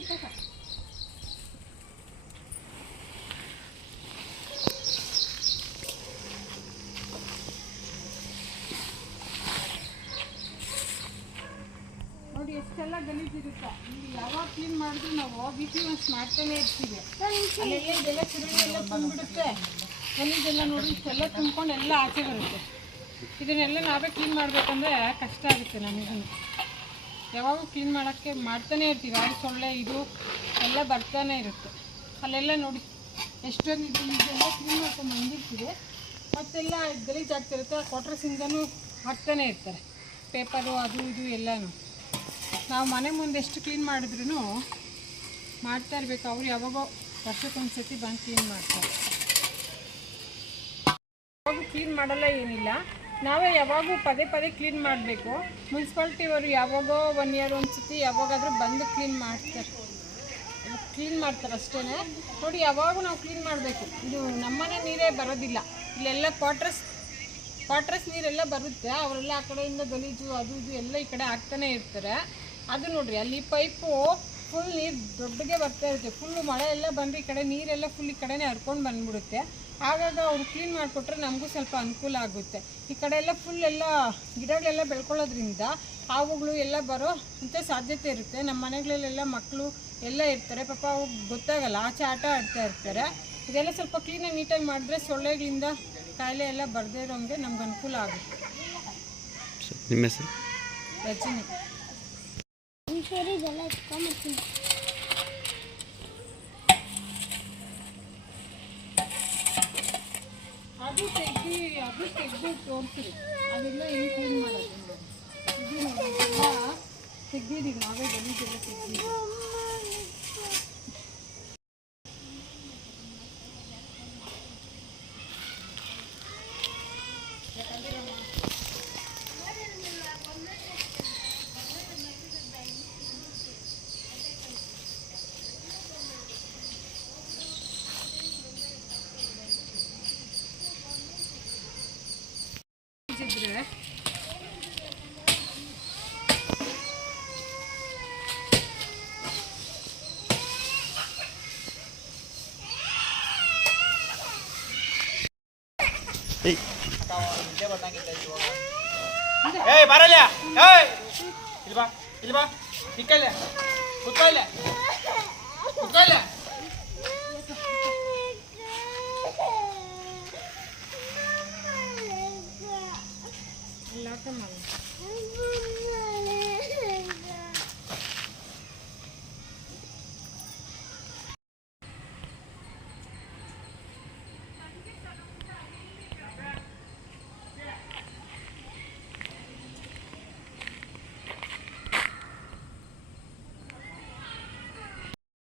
ನೋಡಿ ಎಷ್ಟೆಲ್ಲ ಗಲೀಜಿರುತ್ತೆ. ಇಲ್ಲಿ ಯಾವಾಗ ಕ್ಲೀನ್ ಮಾಡಿದ್ರು ನಾವು ಬಿಸಿ ಒಂದು ಮಾಡ್ತಾನೆ ಇರ್ತೀವಿ. ಅಲ್ಲೆಲ್ಲ ಇದೆಲ್ಲ ಚುರುಳಿ ಎಲ್ಲ ತುಂಬಿಡುತ್ತೆ. ಗಲೀಜೆಲ್ಲ ನೋಡಿ ಇಷ್ಟೆಲ್ಲ ತುಂಬ್ಕೊಂಡು ಎಲ್ಲ ಆಚೆ ಬರುತ್ತೆ. ಇದನ್ನೆಲ್ಲ ನಾವೇ ಕ್ಲೀನ್ ಮಾಡಬೇಕಂದ್ರೆ ಕಷ್ಟ ಆಗುತ್ತೆ ನಮಗೂ. ಯಾವಾಗೂ ಕ್ಲೀನ್ ಮಾಡೋಕ್ಕೆ ಮಾಡ್ತಾನೆ ಇರ್ತೀವಿ. ಅದು ಸೊಳ್ಳೆ ಇದು ಎಲ್ಲ ಬರ್ತಾನೆ ಇರುತ್ತೆ. ಅಲ್ಲೆಲ್ಲ ನೋಡಿ ಎಷ್ಟೊಂದು ಇದೆಲ್ಲ ಕ್ಲೀನ್ ಮಾಡ್ಕೊಂಡು ಬಂದಿರ್ತೀವಿ. ಮತ್ತೆಲ್ಲ ಗಲೀಜು ಆಗ್ತಿರುತ್ತೆ. ಆ ಕ್ವಾರ್ಟರ್ಸಿಂದನೂ ಹಾಕ್ತಾನೆ ಇರ್ತಾರೆ ಪೇಪರು ಅದು ಇದು ಎಲ್ಲನೂ. ನಾವು ಮನೆ ಮುಂದೆ ಎಷ್ಟು ಕ್ಲೀನ್ ಮಾಡಿದ್ರೂ ಮಾಡ್ತಾ ಇರಬೇಕು. ಅವ್ರು ಯಾವಾಗೋ ವರ್ಷಕ್ಕೊಂದು ಸತಿ ಬಂದು ಕ್ಲೀನ್ ಮಾಡ್ತಾರೆ. ಯಾವಾಗೂ ಕ್ಲೀನ್ ಮಾಡಲ್ಲ ಏನಿಲ್ಲ, ನಾವೇ ಯಾವಾಗೂ ಪದೇ ಪದೇ ಕ್ಲೀನ್ ಮಾಡಬೇಕು. ಮುನ್ಸಿಪಾಲ್ಟಿಯವರು ಯಾವಾಗೋ 1 ಇಯರ್ ಒಂದು ಸತಿ ಯಾವಾಗಾದರೂ ಬಂದು ಕ್ಲೀನ್ ಮಾಡ್ತಾರೆ ಅಷ್ಟೇ. ನೋಡಿ ಯಾವಾಗೂ ನಾವು ಕ್ಲೀನ್ ಮಾಡಬೇಕು. ಇದು ನಮ್ಮನೆ ನೀರೇ ಬರೋದಿಲ್ಲ. ಇಲ್ಲೆಲ್ಲ ಕ್ವಾರ್ಟರ್ಸ್ ನೀರೆಲ್ಲ ಬರುತ್ತೆ. ಅವರೆಲ್ಲ ಆ ಕಡೆಯಿಂದ ಗಲೀಜು ಅದು ಇದು ಎಲ್ಲ ಈ ಕಡೆ ಹಾಕ್ತಾನೆ ಇರ್ತಾರೆ. ಅದು ನೋಡಿರಿ ಅಲ್ಲಿ ಪೈಪು ಫುಲ್ ನೀರು ದೊಡ್ಡಗೆ ಬರ್ತಾ ಇರುತ್ತೆ. ಫುಲ್ಲು ಮಳೆ ಎಲ್ಲ ಬಂದರೆ ಈ ಕಡೆ ನೀರೆಲ್ಲ ಫುಲ್ ಈ ಕಡೆನೇ ಹರ್ಕೊಂಡು ಬಂದುಬಿಡುತ್ತೆ. ಆಗಾಗ ಅವ್ರು ಕ್ಲೀನ್ ಮಾಡಿಕೊಟ್ರೆ ನಮಗೂ ಸ್ವಲ್ಪ ಅನುಕೂಲ ಆಗುತ್ತೆ. ಈ ಕಡೆ ಎಲ್ಲ ಫುಲ್ ಎಲ್ಲ ಗಿಡಗಳೆಲ್ಲ ಬೆಳ್ಕೊಳ್ಳೋದ್ರಿಂದ ಹಾವುಗಳು ಎಲ್ಲ ಬರೋ ಅಂಥ ಸಾಧ್ಯತೆ ಇರುತ್ತೆ. ನಮ್ಮ ಮನೆಗಳಲ್ಲೆಲ್ಲ ಮಕ್ಕಳು ಎಲ್ಲ ಇರ್ತಾರೆ. ಪಾಪ ಅವ್ರಿಗೆ ಗೊತ್ತಾಗಲ್ಲ, ಆಚೆ ಆಟ ಆಡ್ತಾ ಇರ್ತಾರೆ. ಇದೆಲ್ಲ ಸ್ವಲ್ಪ ಕ್ಲೀನಾಗಿ ನೀಟಾಗಿ ಮಾಡಿದ್ರೆ ಸೊಳ್ಳೆಗಳಿಂದ ಕಾಯಿಲೆ ಎಲ್ಲ ಬರದೇ ಇರೋಂಗೆ ನಮ್ಗೆ ಅನುಕೂಲ ಆಗುತ್ತೆ. ನಿಮ್ಮ ಹೆಸರು? ರಜನಿ. ಅದು ತೆಗೆದು ತೋರಿಸ್ರಿ. ಅದೆಲ್ಲ ಹೆಂಗೆ ಕ್ಲೀನ್ ಮಾಡೋದು ಇದು ಎಲ್ಲ ತೆಗ್ದಿದ್ದೀವಿ ನಾವೇ. ಗಲೀಜೆಲ್ಲ ತೆಗ್ದಿದ್ದೀವಿ. ಇದ್ರೆ ಬರಲ್ಲ ಇಲ್ಲಿ ಬಾ ಸಿಕ್ಕಲ್ಲ ಕುತ್ಕೊಳ್ಳ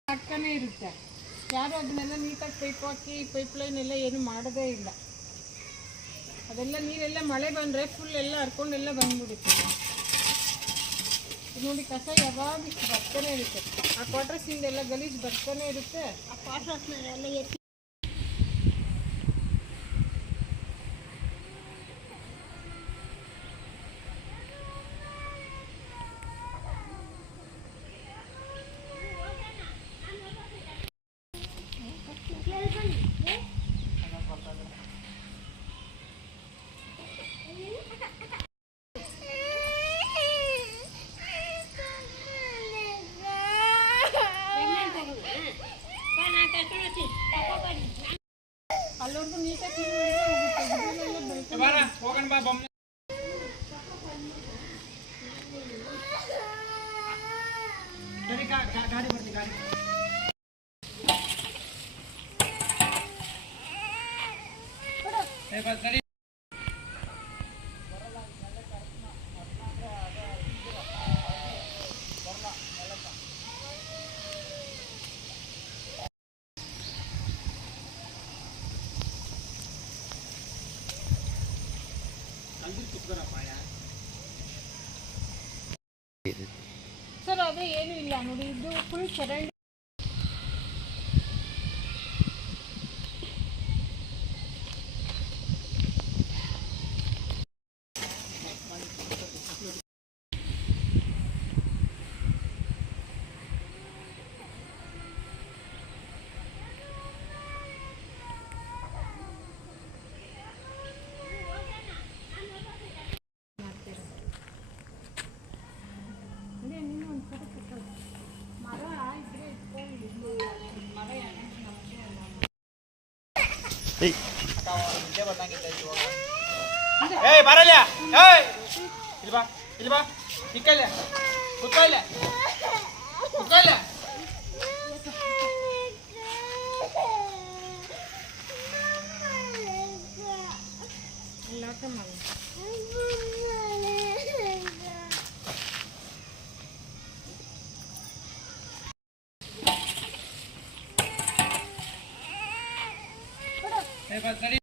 ಆಗ್ತಾನೆ ಇರುತ್ತೆ. ಯಾರು ಅದನ್ನೆಲ್ಲ ನೀಟಾಗಿ ಪೈಪ್ ಹಾಕಿ ಪೈಪ್ಲೈನ್ ಎಲ್ಲ ಏನು ಮಾಡೋದೇ ಇಲ್ಲ. ಅದೆಲ್ಲ ನೀರೆಲ್ಲ ಮಳೆ ಬಂದರೆ ಫುಲ್ ಎಲ್ಲ ಹರ್ಕೊಂಡೆಲ್ಲ ಬಂದ್ಬಿಡುತ್ತೆ. ನೋಡಿ ಕಸ ಯಾವಾಗ ಬರ್ತಾನೆ ಇರುತ್ತೆ. ಆ ಕ್ವಾರ್ಟರ್ಸಿಂದ ಎಲ್ಲ ಗಲೀಜು ಬರ್ತಾನೆ ಇರುತ್ತೆ. ಆ ಕ್ವಾರ್ಟರ್ಸ್ನೆಲ್ಲ ಎತ್ತಿ ಅಲ್ಲೊಂದು ನೀಟಾಗಿ ಗಾಡಿ ಬರ್ತೀವಿ ಗಾಡಿ ಸರಿ. ಸರ್ ಅದೇ ಏನೂ ಇಲ್ಲ ನೋಡಿ. ಇದು ಫುಲ್ ಚರಂಡಿ. ಏಯ್ ಏಯ್ ಬರಲ್ಲ ಏಯ್ ಇಲ್ಲಿ ಬಾ ಇಕ್ಕಲ್ಲೇ ಕುತ್ಕೊಳ್ಳೆ ಕುತ್ಕೊಳ್ಳೆ ಲಾಟ ಮಾಡಿ ಏ ಬಸ್ ನಡಿ